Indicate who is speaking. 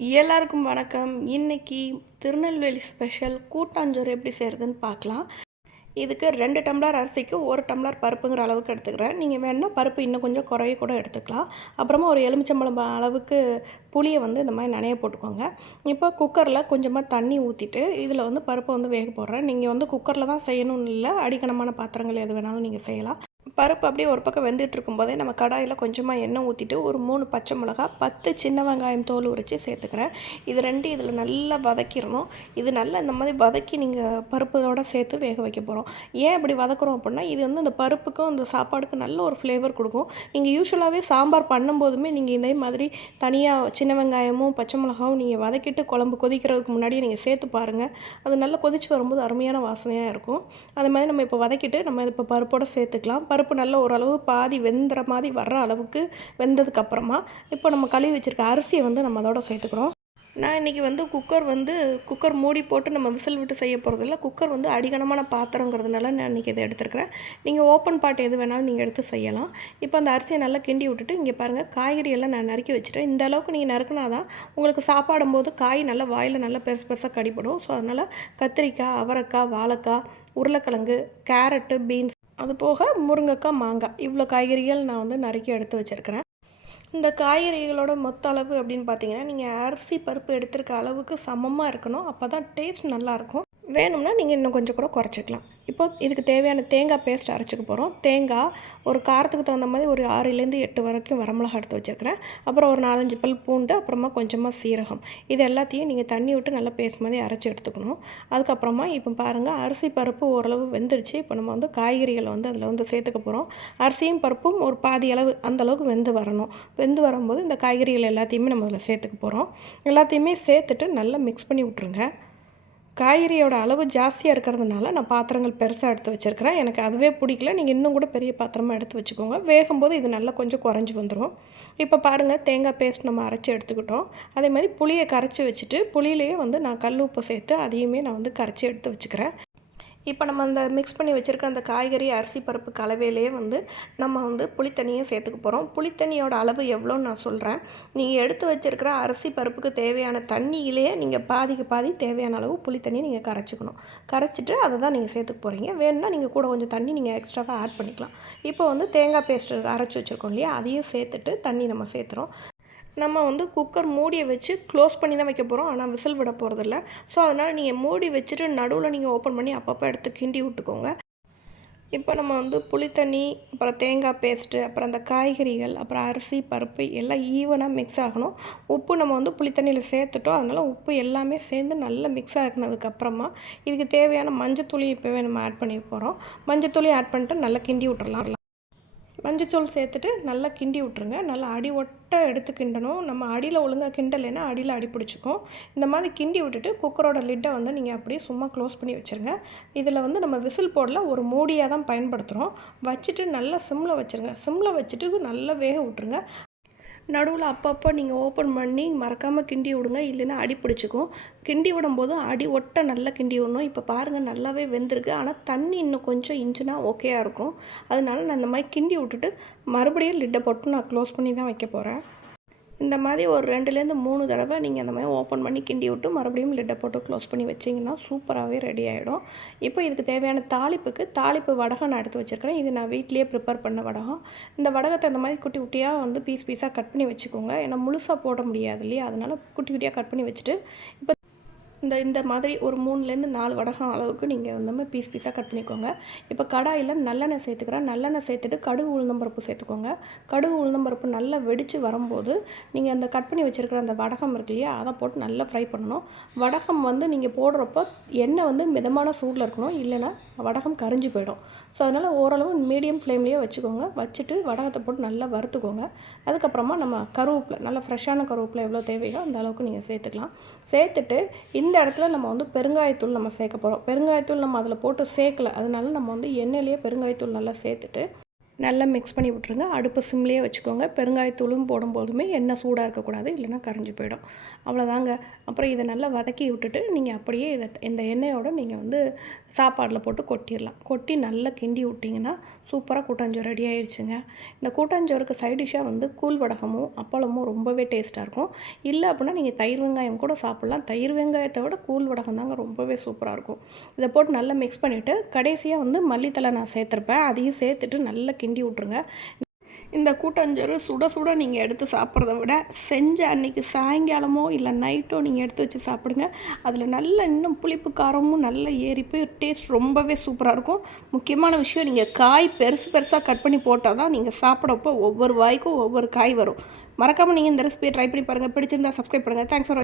Speaker 1: எல்லாருக்கும் வணக்கம். இன்னைக்கு திருநெல்வேலி ஸ்பெஷல் கூட்டாஞ்சோறு எப்படி செய்கிறதுன்னு பார்க்கலாம். இதுக்கு ரெண்டு டம்ளர் அரிசிக்கு ஒரு டம்ளர் பருப்புங்கிற அளவுக்கு எடுத்துக்கிறேன். நீங்கள் வேணால் பருப்பு இன்னும் கொஞ்சம் குறைய கூட எடுத்துக்கலாம். அப்புறமா ஒரு எலுமிச்சம்பழம் அளவுக்கு புளியை வந்து இந்த மாதிரி நனைய போட்டுக்கோங்க. இப்போ குக்கரில் கொஞ்சமாக தண்ணி ஊற்றிட்டு இதில் வந்து பருப்பை வந்து வேக போடுறேன். நீங்கள் வந்து குக்கரில் தான் செய்யணும்னு இல்லை அடிக்கணமான பாத்திரங்கள் எது வேணாலும் நீங்கள் செய்யலாம். பருப்பு அப்படியே ஒரு பக்கம் வெந்துட்டு இருக்கும்போதே நம்ம கடாயில் கொஞ்சமாக எண்ணெய் ஊற்றிட்டு ஒரு மூணு பச்சை மிளகா பத்து சின்ன வெங்காயம் தோல் உரித்து சேர்த்துக்கிறேன். இது ரெண்டு இதில் நல்லா வதக்கிடணும். இது நல்லா இந்த மாதிரி வதக்கி நீங்கள் பருப்போட சேர்த்து வேக வைக்க போகிறோம் ஏன் அப்படி வதக்குறோம் அப்படின்னா இது வந்து அந்த பருப்புக்கும் அந்த சாப்பாடுக்கும் நல்ல ஒரு ஃப்ளேவர் கொடுக்கும். நீங்கள் யூஸ்வலாகவே சாம்பார் பண்ணும்போதுமே நீங்கள் இதே மாதிரி தனியாக சின்ன வெங்காயமும் பச்சை மிளகாவும் நீங்கள் வதக்கிட்டு குழம்பு கொதிக்கிறதுக்கு முன்னாடியே நீங்கள் சேர்த்து பாருங்கள் அது நல்லா கொதிச்சு வரும்போது அருமையான வாசனையாக இருக்கும். அது மாதிரி நம்ம இப்போ வதக்கிட்டு நம்ம இப்போ பருப்போட சேர்த்துக்கலாம். பருப்பு நல்ல ஓரளவு பாதி வெந்துற மாதிரி வர்ற அளவுக்கு வெந்ததுக்கப்புறமா இப்போ நம்ம கழுவி வச்சுருக்க அரிசியை வந்து நம்ம அதோட சேர்த்துக்கிறோம். நான் இன்றைக்கி வந்து குக்கர் வந்து குக்கர் மூடி போட்டு நம்ம விசில் விட்டு செய்ய போகிறதில்ல குக்கர் வந்து அடிகனமான பாத்திரங்கிறதுனால நான் இன்றைக்கி இதை எடுத்துருக்கிறேன். நீங்கள் ஓப்பன் பாட்டு எது வேணாலும் நீங்கள் எடுத்து செய்யலாம். இப்போ அந்த அரிசியை நல்லா கிண்டி விட்டுட்டு இங்கே பாருங்கள் காய்கறி எல்லாம் நான் நறுக்கி வச்சுட்டேன். இந்த அளவுக்கு நீங்கள் நறுக்கினா தான் உங்களுக்கு சாப்பாடும் போது காய் நல்லா வாயில் நல்லா பெருசு பெருசாக கடிப்படும் ஸோ அதனால் கத்திரிக்காய் அவரைக்காய் வாழைக்காய் உருளைக்கிழங்கு கேரட்டு பீன்ஸ் அது போக முருங்கைக்காய் மாங்காய். இவ்வளோ காய்கறிகள் நான் வந்து நறுக்கி எடுத்து வச்சுருக்கிறேன். இந்த காய்கறிகளோட மொத்த அளவு அப்படின்னு பார்த்தீங்கன்னா நீங்கள் அரிசி பருப்பு எடுத்திருக்க அளவுக்கு சமமாக இருக்கணும். அப்போ தான் டேஸ்ட் நல்லாயிருக்கும் வேணும்னா நீங்கள் இன்னும் கொஞ்சம் கூட குறைச்சிக்கலாம். இப்போ இதுக்கு தேவையான தேங்காய் பேஸ்ட் அரைச்சிக்க போகிறோம் தேங்காய் ஒரு காரத்துக்கு தகுந்த மாதிரி ஒரு ஆறுலேருந்து எட்டு வரைக்கும் வரமிளகா எடுத்து வச்சுருக்கிறேன். அப்புறம் ஒரு நாலஞ்சு பல் பூண்டு அப்புறமா கொஞ்சமாக சீரகம். இது எல்லாத்தையும் நீங்கள் தண்ணி விட்டு நல்லா பேஸ்ட் மாதிரி அரைச்சி எடுத்துக்கணும். அதுக்கப்புறமா இப்போ பாருங்கள் அரிசி பருப்பு ஓரளவு வெந்துருச்சு இப்போ நம்ம வந்து காய்கறிகளை வந்து அதில் வந்து சேர்த்துக்க போகிறோம் அரிசியும் பருப்பும் ஒரு பாதி அளவு அந்த அளவுக்கு வெந்து வரணும். வெந்து வரும்போது இந்த காய்கறிகள் எல்லாத்தையுமே நம்ம அதில் சேர்த்துக்க போகிறோம் எல்லாத்தையுமே சேர்த்துட்டு நல்லா மிக்ஸ் பண்ணி விட்ருங்க காய்கறியோட அளவு ஜாஸ்தியாக இருக்கிறதுனால நான் பாத்திரங்கள் பெருசாக எடுத்து வச்சுருக்கிறேன். எனக்கு அதுவே பிடிக்கல. நீங்கள் இன்னும் கூட பெரிய பாத்திரமாக எடுத்து வச்சுக்கோங்க. வேகும்போது இது நல்லா கொஞ்சம் குறைஞ்சி வந்துடும் இப்போ பாருங்கள் தேங்காய் பேஸ்ட் நம்ம அரைச்சி எடுத்துக்கிட்டோம். அதே மாதிரி புளியை கரைச்சி வச்சுட்டு புளியிலேயே வந்து நான் கல் உப்பு சேர்த்து அதையுமே நான் வந்து கரைச்சி எடுத்து வச்சுக்கிறேன். இப்போ நம்ம அந்த மிக்ஸ் பண்ணி வச்சுருக்க அந்த காய்கறி அரிசி பருப்பு கலவையிலே வந்து நம்ம வந்து புளித்தண்ணியை சேர்த்துக்க போகிறோம் புளித்தண்ணியோட அளவு எவ்வளோன்னு நான் சொல்கிறேன் நீங்கள் எடுத்து வச்சுருக்கிற அரிசி பருப்புக்கு தேவையான தண்ணியிலேயே நீங்கள் பாதிக்கு பாதி தேவையான அளவு புளித்தண்ணியை நீங்கள் கரைச்சிக்கணும். கரைச்சிட்டு அதை தான் நீங்கள் சேர்த்துக்க போகிறீங்க வேணும்னா நீங்கள் கூட கொஞ்சம் தண்ணி நீங்கள் எக்ஸ்ட்ராவாக ஆட் பண்ணிக்கலாம். இப்போ வந்து தேங்காய் பேஸ்ட்டு அரைச்சி வச்சுருக்கோம் இல்லையா? அதையும் சேர்த்துட்டு தண்ணி நம்ம சேர்த்துறோம். நம்ம வந்து குக்கர் மூடியை வச்சு க்ளோஸ் பண்ணி தான் வைக்க போகிறோம் ஆனால் விசில் விட போகிறதில்ல ஸோ அதனால் நீங்கள் மூடி வச்சுட்டு நடுவில் நீங்கள் ஓப்பன் பண்ணி அப்பப்போ எடுத்து கிண்டி விட்டுக்கோங்க. இப்போ நம்ம வந்து புளித்தண்ணி அப்புறம் தேங்காய் பேஸ்ட்டு அப்புறம் அந்த காய்கறிகள் அப்புறம் அரிசி பருப்பு எல்லாம் ஈவனாக மிக்ஸ் ஆகணும். உப்பு நம்ம வந்து புளித்தண்ணியில் சேர்த்துட்டோம். அதனால் உப்பு எல்லாமே சேர்ந்து நல்லா மிக்ஸ் ஆகினதுக்கப்புறமா இதுக்கு தேவையான மஞ்சத்தூளி இப்போவே நம்ம ஆட் பண்ணி போகிறோம் மஞ்சத்தூளி ஆட் பண்ணிட்டு நல்லா கிண்டி விட்டுறலாம். மஞ்சத்தூள் சேர்த்துட்டு நல்லா கிண்டி விட்ருங்க நல்லா அடி ஒட்ட எடுத்து கிண்டணும். நம்ம அடியில் ஒழுங்காக கிண்டலைன்னா அடியில் அடி பிடிச்சிக்கும். இந்த மாதிரி கிண்டி விட்டுட்டு குக்கரோட லிட்டை வந்து நீங்கள் அப்படியே சும்மா க்ளோஸ் பண்ணி வச்சுருங்க. இதில் வந்து நம்ம விசில் போடல ஒரு மூடியாக தான் பயன்படுத்துகிறோம் வச்சுட்டு நல்லா சிம்மில் வச்சுருங்க. சிம்மில் வச்சுட்டு நல்லா வேக விட்ருங்க நடுவில் அப்பப்போ நீங்கள் ஓப்பன் பண்ணி மறக்காமல் கிண்டி விடுங்க இல்லைன்னா அடி பிடிச்சிக்கும். கிண்டி விடும்போது அடி ஒட்ட நல்லா கிண்டி விடணும். இப்போ பாருங்கள் நல்லாவே வெந்திருக்கு. ஆனால் தண்ணி இன்னும் கொஞ்சம் இன்ச்சுனா ஓகேயாக இருக்கும். அதனால நான் இந்த மாதிரி கிண்டி விட்டுட்டு மறுபடியும் லிட்டை போட்டு நான் க்ளோஸ் பண்ணி தான் வைக்க போகிறேன் இந்த மாதிரி ஒரு ரெண்டுலேருந்து மூணு தடவை நீங்கள் அந்த மாதிரி ஓப்பன் பண்ணி கிண்டி விட்டு மறுபடியும் லிட்டை போட்டு க்ளோஸ் பண்ணி வச்சிங்கன்னா சூப்பராகவே ரெடி ஆகிடும் இப்போ இதுக்கு தேவையான தாளிப்புக்கு தாளிப்பு வடகம் நான் எடுத்து வச்சுருக்கிறேன். இது நான் வீட்லேயே ப்ரிப்பேர் பண்ண வடகம். இந்த வடகத்தை அந்த மாதிரி குட்டி குட்டியாக வந்து பீஸ் பீஸாக கட் பண்ணி வச்சுக்கோங்க. ஏன்னா முழுசாக போட முடியாது இல்லையா? அதனால் குட்டி குட்டியாக கட் பண்ணி வச்சுட்டு இப்போ இந்த இந்த மாதிரி ஒரு மூணுலேருந்து நாலு வடகம் அளவுக்கு நீங்கள் வந்து பீஸ் பீஸாக கட் பண்ணிக்கோங்க. இப்போ கடாயில் நல்லெண்ணெய் சேர்த்துக்கிறேன். நல்லெண்ணெய் சேர்த்துட்டு கடுகு உளுந்தம்பருப்பு சேர்த்துக்கோங்க. கடுகு உளுந்தம்பருப்பு நல்லா வெடித்து வரும்போது நீங்கள் அந்த கட் பண்ணி வச்சுருக்கிற அந்த வடகம் இருக்கு இல்லையா அதை போட்டு நல்லா ஃப்ரை பண்ணணும். வடகம் வந்து நீங்கள் போடுறப்போ எண்ணெய் வந்து மிதமான சூடில் இருக்கணும். இல்லைன்னா வடகம் கரிஞ்சு போயிடும். ஸோ அதனால் ஓரளவு மீடியம் ஃப்ளேம்லேயே வச்சுக்கோங்க. வச்சுட்டு வடகத்தை போட்டு நல்லா வறுத்துக்கோங்க. அதுக்கப்புறமா நம்ம கருவேப்பிலை நல்லா ஃப்ரெஷ்ஷான கருவேப்பிலை எவ்வளோ தேவையோ அந்த அளவுக்கு நீங்கள் சேர்த்துக்கலாம். சேர்த்துட்டு இந்த இந்த இடத்துல நம்ம வந்து பெருங்காயத்தூள் நம்ம சேர்க்க போகிறோம் பெருங்காயத்தூள் நம்ம அதில் போட்டு சேர்க்கல. அதனால நம்ம வந்து எண்ணெயிலேயே பெருங்காயத்தூள் நல்லா சேர்த்துட்டு நல்லா மிக்ஸ் பண்ணி விட்ருங்க அடுப்பு சிம்லேயே வச்சுக்கோங்க. பெருங்காயத்தூளும் போடும்போதுமே எண்ணெய் சூடாக இருக்கக்கூடாது. இல்லைன்னா கரைஞ்சி போயிடும். அவ்வளோதாங்க அப்புறம் இதை நல்லா வதக்கி விட்டுட்டு நீங்கள் அப்படியே இதை இந்த எண்ணெயோடு நீங்கள் வந்து சாப்பாடில் போட்டு கொட்டிடலாம். கொட்டி நல்லா கிண்டி விட்டிங்கன்னா சூப்பராக கூட்டாஞ்சோறு ரெடி ஆயிடுச்சுங்க இந்த கூட்டாஞ்சோறுக்கு சைட் டிஷ்ஷாக வந்து கூழ் வடகமும் அப்பளமும் ரொம்பவே டேஸ்ட்டாக இருக்கும். இல்லை அப்படின்னா நீங்கள் தயிர் வெங்காயம் கூட சாப்பிட்லாம். தயிர் வெங்காயத்தை விட கூழ் வடகம் தாங்க ரொம்பவே சூப்பராக இருக்கும். இதை போட்டு நல்லா மிக்ஸ் பண்ணிவிட்டு கடைசியாக வந்து மல்லித்தலை நான் சேர்த்துருப்பேன். அதையும் சேர்த்துட்டு நல்லா கிண்டி விட்ருங்க இந்த கூட்டாஞ்சோறு சுட சுட நீங்கள் எடுத்து சாப்பிட்றத விட செஞ்ச அன்னைக்கு சாயங்காலமோ இல்லை நைட்டோ நீங்கள் எடுத்து வச்சு சாப்பிடுங்க. அதில் நல்ல இன்னும் புளிப்பு காரமும் நல்லா ஏறி போய் டேஸ்ட் ரொம்பவே சூப்பராக இருக்கும். முக்கியமான விஷயம் நீங்கள் காய் பெருசு பெருசாக கட் பண்ணி போட்டால் தான் நீங்கள் சாப்பிடப்போ ஒவ்வொரு வாய்க்கும் ஒவ்வொரு காய் வரும். மறக்காமல் நீங்கள் இந்த ரெசிபியை ட்ரை பண்ணி பாருங்கள் பிடிச்சிருந்தா சப்ஸ்கிரைப் பண்ணுங்கள் தேங்க்ஸ் ஃபார்